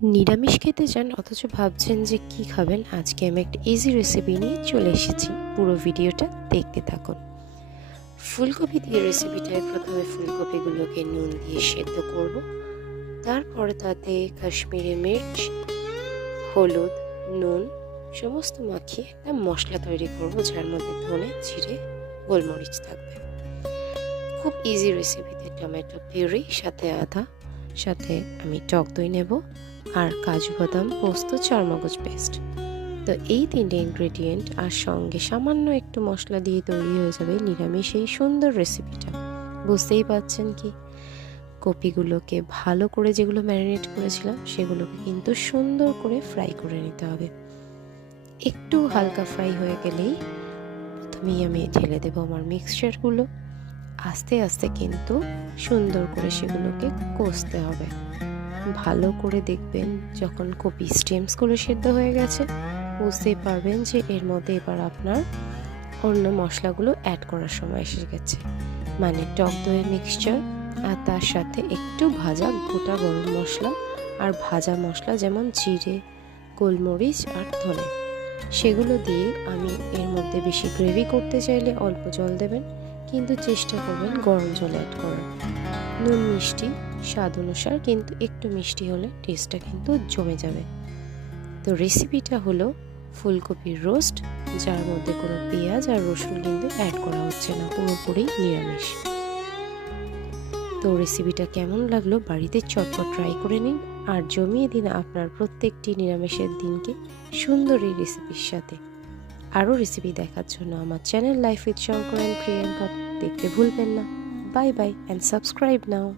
নিরামিষ খেতে চান অথচ ভাবছেন যে কি খাবেন, আজকে আমি একটা ইজি রেসিপি নিয়ে চলে এসেছি। পুরো ভিডিওটা দেখতে থাকুন। ফুলকপি দিয়ে রেসিপিটায় প্রথমে ফুলকপিগুলোকে নুন দিয়ে সেদ্ধ করব। তারপরে তাতে কাশ্মীরি মির্চ, হলুদ, নুন সমস্ত মাখিয়ে একটা মশলা তৈরি করব, যার মধ্যে ধনে, জিরে, গোলমরিচ থাকবে। খুব ইজি রেসিপিতে টমেটো পিউরি, সাথে আদা, সাথে আমি টক দই নেব, আর কাজু বাদাম, পোস্ত, চারমগজ পেস্ট। তো এই তিনটে ইনগ্রেডিয়েন্ট আর সঙ্গে সামান্য একটু মশলা দিয়ে তৈরি হয়ে যাবে নিরামিষ এই সুন্দর রেসিপিটা। বুঝতেই পারছেন কি? কপিগুলোকে ভালো করে যেগুলো ম্যারিনেট করেছিলাম সেগুলোকে কিন্তু সুন্দর করে ফ্রাই করে নিতে হবে। একটু হালকা ফ্রাই হয়ে গেলেই প্রথমেই আমি ঢেলে দেবো আমার মিক্সচারগুলো। আস্তে আস্তে কিন্তু সুন্দর করে সেগুলোকে কষতে হবে। ভালো করে দেখবেন যখন কপি স্টেমসগুলো সেদ্ধ হয়ে গেছে, বুঝতেই পারবেন যে এর মধ্যে এবার আপনার অন্য মশলাগুলো অ্যাড করার সময় এসে গেছে। মানে টক দইয়ের মিক্সচার, আর তার সাথে একটু ভাজা গোটা গরম মশলা আর ভাজা মশলা যেমন জিরে, গোলমরিচ আর ধনে, সেগুলো দিয়ে আমি এর মধ্যে বেশি গ্রেভি করতে চাইলে অল্প জল দেবেন, কিন্তু চেষ্টা করবেন গরম জল অ্যাড করার। নুন মিষ্টি স্বাদ অনুসার, কিন্তু একটু মিষ্টি হলে টেস্টটা কিন্তু জমে যাবে। তো রেসিপিটা হলো ফুলকপির রোস্ট, যার মধ্যে কোনো পেঁয়াজ আর রসুন কিন্তু অ্যাড করা হচ্ছে না, পুরোপুরি নিরামিষ। তো রেসিপিটা কেমন লাগলো বাড়িতে চটপট ট্রাই করে নিন, আর জমিয়ে দিন আপনার প্রত্যেকটি নিরামিষের দিনকে সুন্দর এই রেসিপির সাথে। আরও রেসিপি দেখার জন্য আমার channel life with Shankar and Priyanka দেখতে ভুলবেন না। Bye bye and subscribe now.